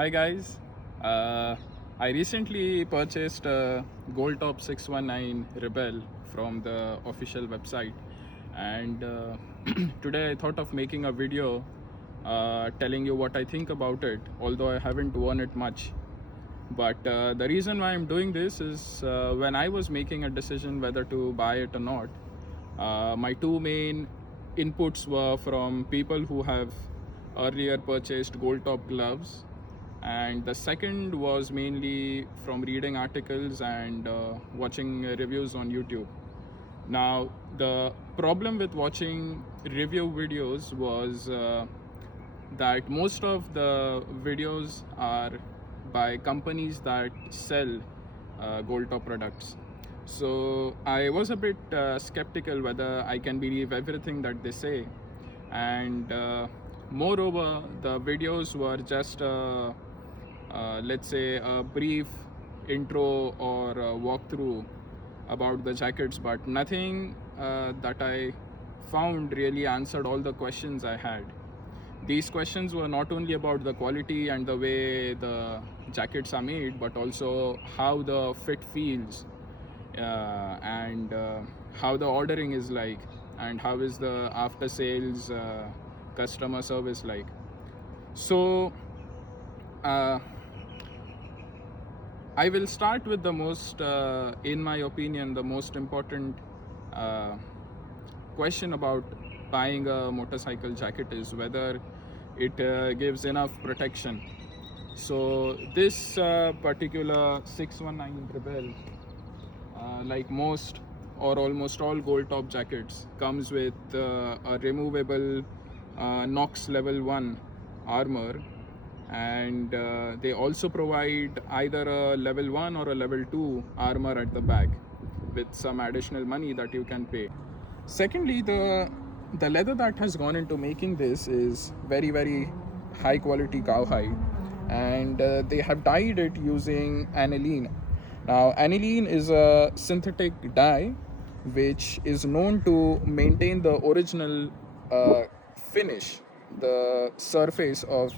Hi guys, I recently purchased a Goldtop 619 Rebel from the official website, and today I thought of making a video telling you what I think about it, although I haven't worn it much. But the reason why I'm doing this is when I was making a decision whether to buy it or not, my two main inputs were from people who have earlier purchased gold top gloves, and the second was mainly from reading articles and watching reviews on YouTube. Now, the problem with watching review videos was that most of the videos are by companies that sell gold top products. So I was a bit skeptical whether I can believe everything that they say, and moreover, the videos were just let's say a brief intro or a walkthrough about the jackets, but nothing that I found really answered all the questions I had. These questions were not only about the quality and the way the jackets are made, but also how the fit feels, and how the ordering is like, and how is the after sales customer service like. So uh, I will start with the most, in my opinion, the most important uh, question about buying a motorcycle jacket is whether it gives enough protection. So this particular 619 Rebel, like most or almost all gold top jackets, comes with a removable NOx level 1 armor, and they also provide either a level 1 or a level 2 armor at the back with some additional money that you can pay. Secondly, the leather that has gone into making this is very high quality cowhide, and they have dyed it using aniline. Now, aniline is a synthetic dye which is known to maintain the original finish, the surface of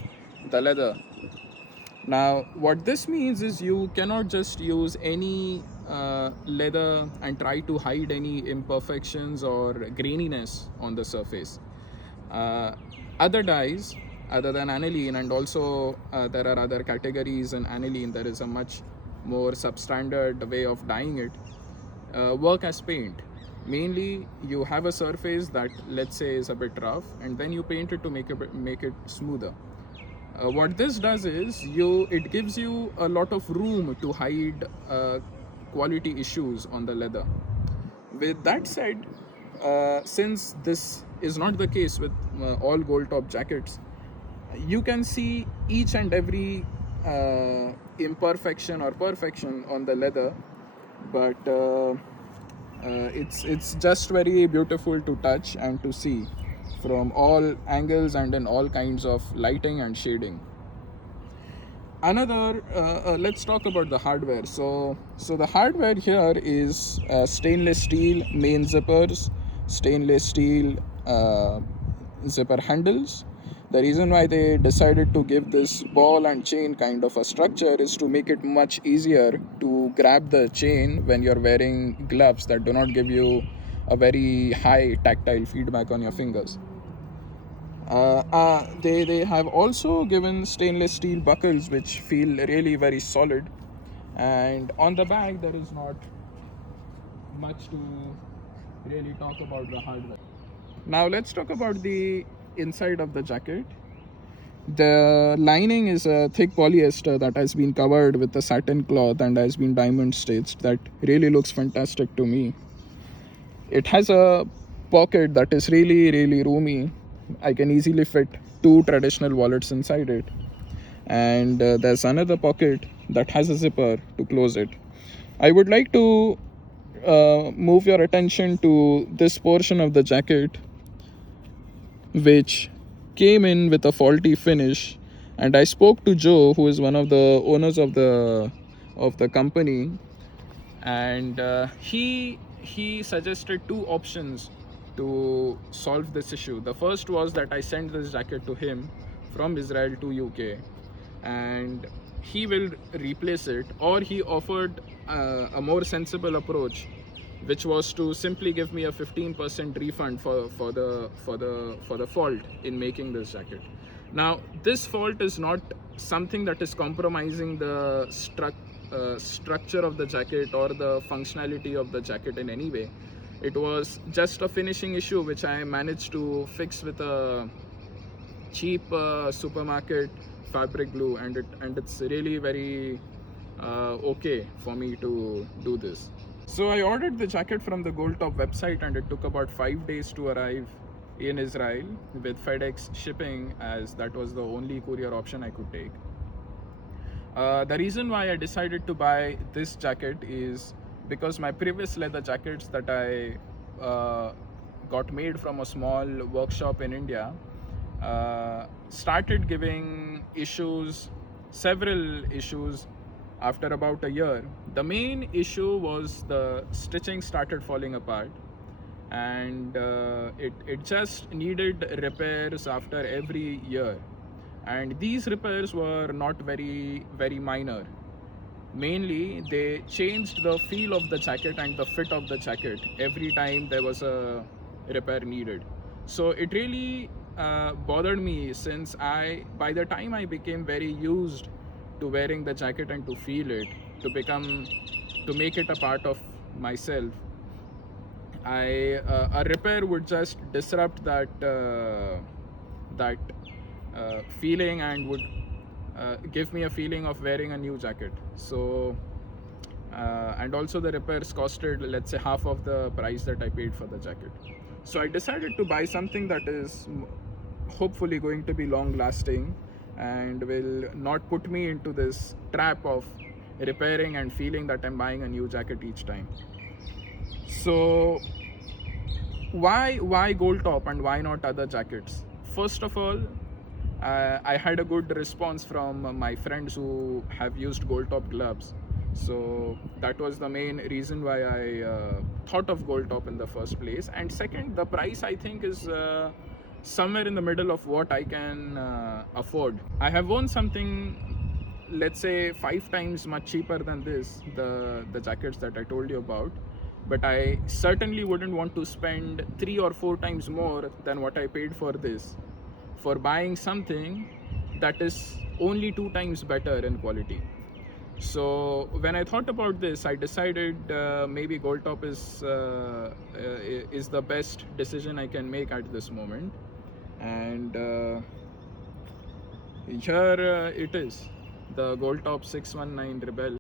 the leather. Now, what this means is you cannot just use any leather and try to hide any imperfections or graininess on the surface. Uh, Other dyes, other than aniline, and also there are other categories in aniline, there is a much more substandard way of dyeing it, work as paint. Mainly, you have a surface that, let's say, is a bit rough, and then you paint it to make it smoother. What this does is it gives you a lot of room to hide quality issues on the leather. With that said, since this is not the case with all gold top jackets, you can see each and every imperfection or perfection on the leather, but it's just very beautiful to touch and to see from all angles and in all kinds of lighting and shading. Another, let's talk about the hardware. So the hardware here is stainless steel main zippers, stainless steel zipper handles. The reason why they decided to give this ball and chain kind of a structure is to make it much easier to grab the chain when you're wearing gloves that do not give you a very high tactile feedback on your fingers. They have also given stainless steel buckles which feel really very solid, and on the back there is not much to really talk about the hardware. Now let's talk about the inside of the jacket. The lining is a thick polyester that has been covered with a satin cloth and has been diamond stitched. That really looks fantastic to me. It has a pocket that is really roomy. I can easily fit two traditional wallets inside it. And there's another pocket that has a zipper to close it. I would like to move your attention to this portion of the jacket, which came in with a faulty finish. And I spoke to Joe, who is one of the owners of the company, and he suggested two options to solve this issue. The first was that I send this jacket to him from Israel to UK, and he will replace it, or he offered a more sensible approach, which was to simply give me a 15% refund for the fault in making this jacket. Now, this fault is not something that is compromising the structure of the jacket or the functionality of the jacket in any way. It was just a finishing issue which I managed to fix with a cheap supermarket fabric glue, and it's really very okay for me to do this. So I ordered the jacket from the Goldtop website, and it took about 5 days to arrive in Israel with FedEx shipping, as that was the only courier option I could take. The reason why I decided to buy this jacket is because my previous leather jackets that I got made from a small workshop in India started giving issues, several issues after about a year. The main issue was the stitching started falling apart, and it just needed repairs after every year. And these repairs were not very minor. Mainly, they changed the feel of the jacket and the fit of the jacket every time there was a repair needed. So it really bothered me, since by the time I became very used to wearing the jacket and to feel it, to make it a part of myself, a repair would just disrupt that feeling, and would give me a feeling of wearing a new jacket. So and also the repairs costed, let's say, half of the price that I paid for the jacket. So I decided to buy something that is hopefully going to be long lasting and will not put me into this trap of repairing and feeling that I'm buying a new jacket each time. So why Goldtop and why not other jackets? First of all, I had a good response from my friends who have used Goldtop gloves. So that was the main reason why I thought of Goldtop in the first place. And second, the price I think is somewhere in the middle of what I can afford. I have worn something, let's say, 5 times much cheaper than this, the jackets that I told you about. But I certainly wouldn't want to spend 3 or 4 times more than what I paid for this, for buying something that is only 2 times better in quality. So when I thought about this, I decided maybe Goldtop is the best decision I can make at this moment. And here it is, the Goldtop 619 Rebel.